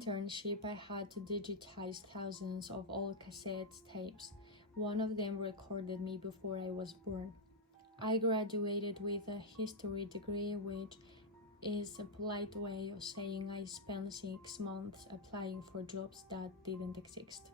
internship, I had to digitize thousands of old cassette tapes. One of them recorded me before I was born. I graduated with a history degree, which is a polite way of saying I spent 6 months applying for jobs that didn't exist.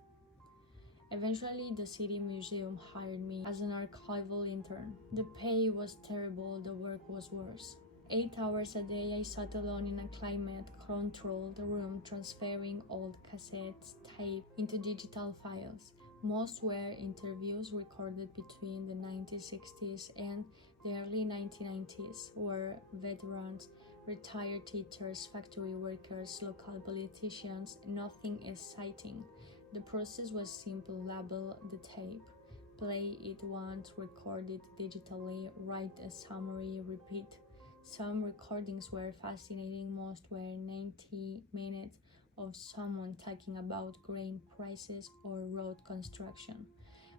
Eventually, the City Museum hired me as an archival intern. The pay was terrible, the work was worse. 8 hours a day, I sat alone in a climate-controlled room transferring old cassette tape into digital files. Most were interviews recorded between the 1960s and the early 1990s, where veterans, retired teachers, factory workers, local politicians, nothing exciting. The process was simple: label the tape, play it once, record it digitally, write a summary, repeat. Some recordings were fascinating, most were 90 minutes of someone talking about grain prices or road construction.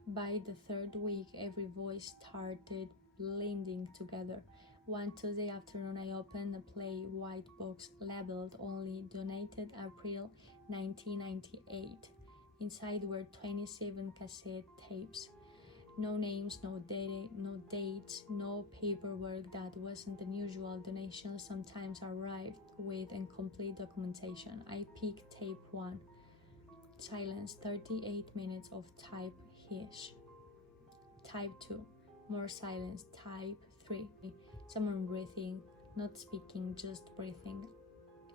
By the third week, every voice started blending together. One Tuesday afternoon, I opened a play white box labeled only "Donated April 1998. Inside were 27 cassette tapes. No names, no dates, no paperwork that wasn't unusual. Donations sometimes arrived with incomplete documentation. I picked tape 1. Silence, 38 minutes of type hish. Type 2. More silence. Type 3. Someone breathing, not speaking, just breathing.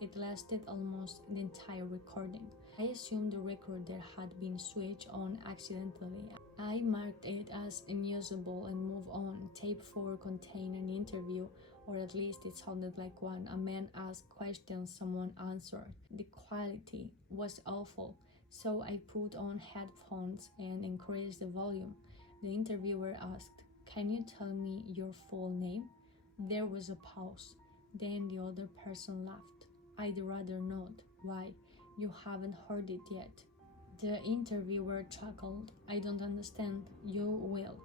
It lasted almost the entire recording. I assumed the recorder had been switched on accidentally. I marked it as unusable and moved on. Tape 4 contained an interview, or at least it sounded like one. A man asked questions, someone answered. The quality was awful, so I put on headphones and increased the volume. The interviewer asked, "Can you tell me your full name?" There was a pause. Then the other person laughed. "I'd rather not." "Why? You haven't heard it yet." The interviewer chuckled. "I don't understand." "You will."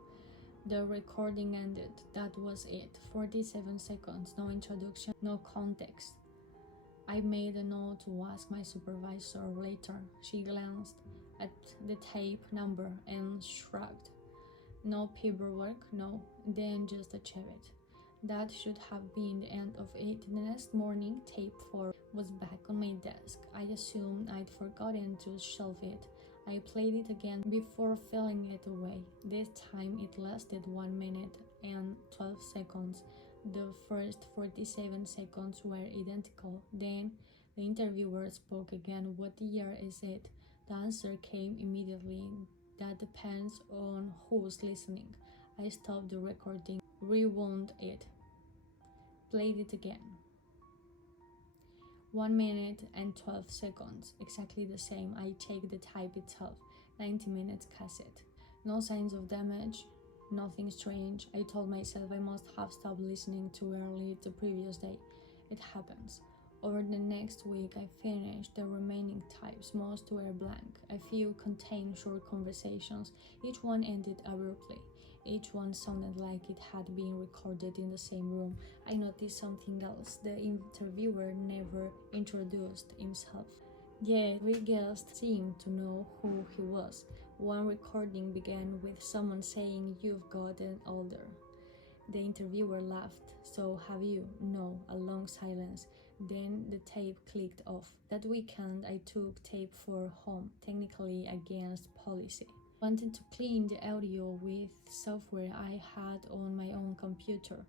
The recording ended. That was it. 47 seconds, no introduction, no context. I made a note to ask my supervisor later. She glanced at the tape number and shrugged. "No paperwork, no." Then just a chevet. That should have been the end of it. The next morning, tape 4 was back on my desk. I assumed I'd forgotten to shelve it. I played it again before filling it away. This time it lasted 1 minute and 12 seconds. The first 47 seconds were identical. Then the interviewer spoke again. "What year is it?" The answer came immediately. "That depends on who's listening." I stopped the recording, rewound it, played it again. 1 minute and 12 seconds, exactly the same. I checked the type itself, 90 minutes cassette. No signs of damage, nothing strange. I told myself I must have stopped listening too early the previous day. It happens. Over the next week, I finished the remaining types. Most were blank. A few contained short conversations. Each one ended abruptly. Each one sounded like it had been recorded in the same room. I noticed something else. The interviewer never introduced himself. Yet three guests seemed to know who he was. One recording began with someone saying, "You've gotten older." The interviewer laughed. "So have you?" "No." A long silence. Then the tape clicked off. That weekend, I took tape 4 home, technically against policy. Wanted to clean the audio with software I had on my own computer.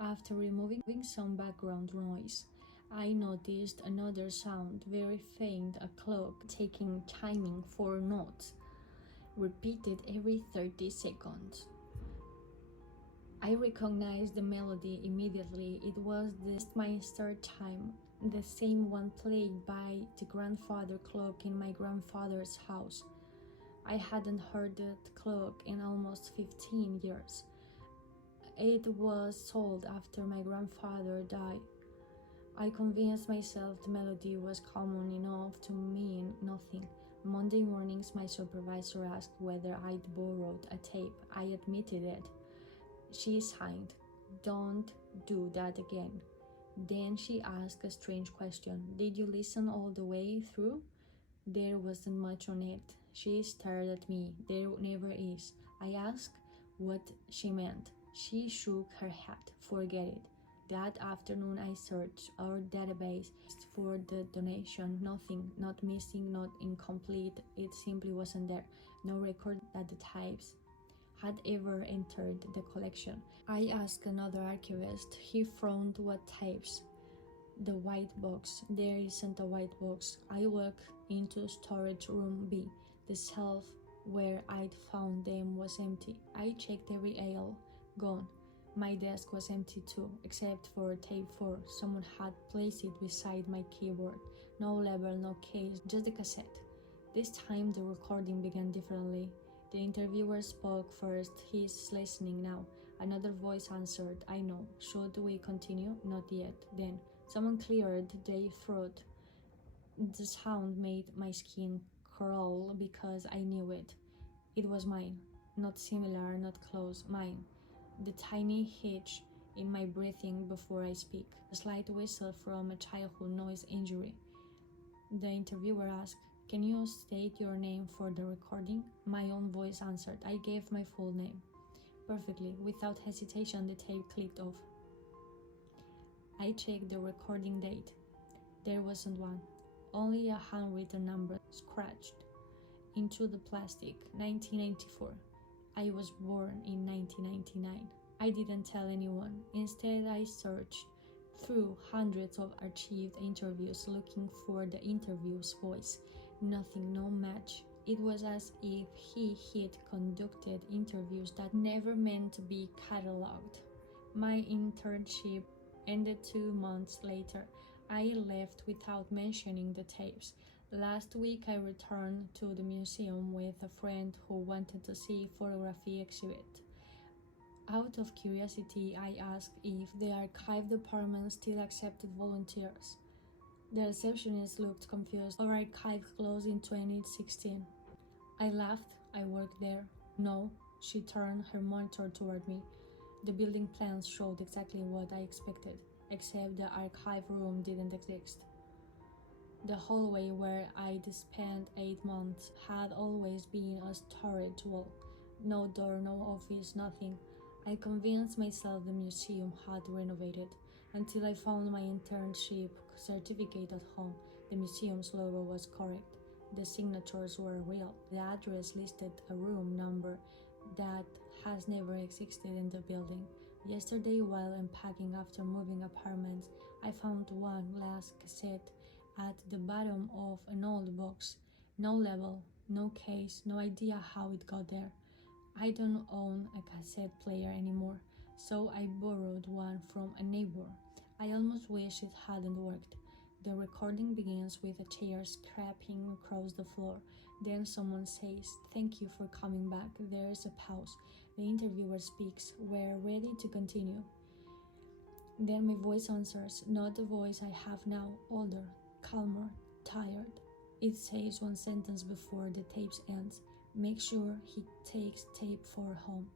After removing some background noise, I noticed another sound, very faint, a clock taking timing 4 notes, repeated every 30 seconds. I recognized the melody immediately. It was my third time, the same one played by the grandfather clock in my grandfather's house. I hadn't heard that clock in almost 15 years. It was sold after my grandfather died. I convinced myself the melody was common enough to mean nothing. Monday mornings, my supervisor asked whether I'd borrowed a tape. I admitted it. She signed, "Don't do that again." Then she asked a strange question. Did you listen all the way through? There wasn't much on it. She stared at me. There never is. I asked what she meant. She shook her head. Forget it. That afternoon I searched our database for the donation. Nothing, not missing, not incomplete. It simply wasn't there. No record that the types had ever entered the collection. I asked another archivist. He frowned. What types? The white box. There isn't a white box. I walked into storage room B. The shelf where I'd found them was empty. I checked every aisle. Gone. My desk was empty too, except for tape 4. Someone had placed it beside my keyboard. No label, no case, just the cassette. This time the recording began differently. The interviewer spoke first. He's listening now. Another voice answered. I know. Should we continue? Not yet. Then someone cleared their throat. The sound made my skin crawl because I knew it. It was mine. Not similar, not close. Mine. The tiny hitch in my breathing before I speak. A slight whistle from a childhood noise injury. The interviewer asked, can you state your name for the recording? My own voice answered. I gave my full name. Perfectly. Without hesitation, the tape clicked off. I checked the recording date. There wasn't one. Only a handwritten number scratched into the plastic. 1994. I was born in 1999. I didn't tell anyone. Instead, I searched through hundreds of archived interviews looking for the interviewer's voice. Nothing, no match. It was as if he'd conducted interviews that never meant to be catalogued. My internship ended 2 months later. I left without mentioning the tapes. Last week I returned to the museum with a friend who wanted to see a photography exhibit. Out of curiosity, I asked if the archive department still accepted volunteers. The receptionist looked confused. Our archive closed in 2016. I laughed. I worked there. No, she turned her monitor toward me. The building plans showed exactly what I expected, except the archive room didn't exist. The hallway where I'd spent 8 months had always been a storage wall. No door, no office, nothing. I convinced myself the museum had renovated until I found my internship certificate at home. The museum's logo was correct. The signatures were real. The address listed a room number that has never existed in the building. Yesterday, while unpacking after moving apartments, I found one last cassette at the bottom of an old box. No label, no case, no idea how it got there. I don't own a cassette player anymore, so I borrowed one from a neighbor. I almost wish it hadn't worked. The recording begins with a chair scraping across the floor. Then someone says, "Thank you for coming back." There is a pause. The interviewer speaks. "We're ready to continue." Then my voice answers, not the voice I have now, older, calmer, tired. It says one sentence before the tape ends. "Make sure he takes tape 4 home."